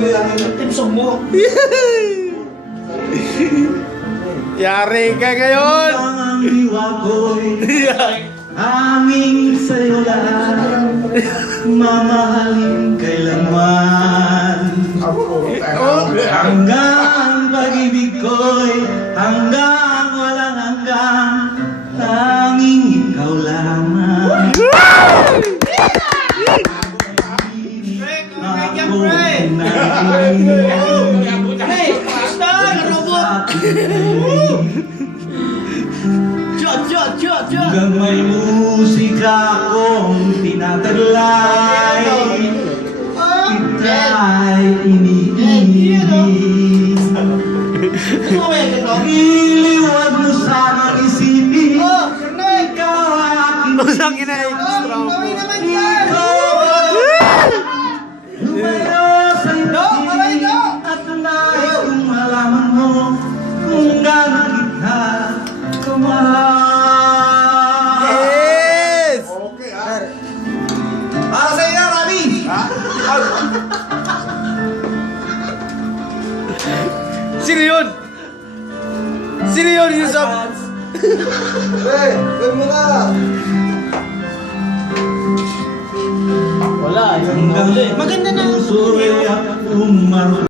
Tipsong mo. Yari ka ngayon! Ang diwa ko'y aming sa'yo lahat, mamahalin kailanman. Hanggang pag-ibig ko'y hanggang walang hanggang, tanging ikaw lamang. Hey, start! Robot! Jot! Hanggang may musika akong tinataglay, ika'y iniibig. Iliwag mo sanang isipin, ikaw aking Usang ina-extra mo. lumayo sa ibig at nais kong malaman mo kung gaano kita kamahal. Yes! Okay, ha? Para sa iyo, Rami! Sino yun? Sino yun yung sa... Hey, wait mo na! Wala, yung Hanggang huli. Maganda na. puso'y akong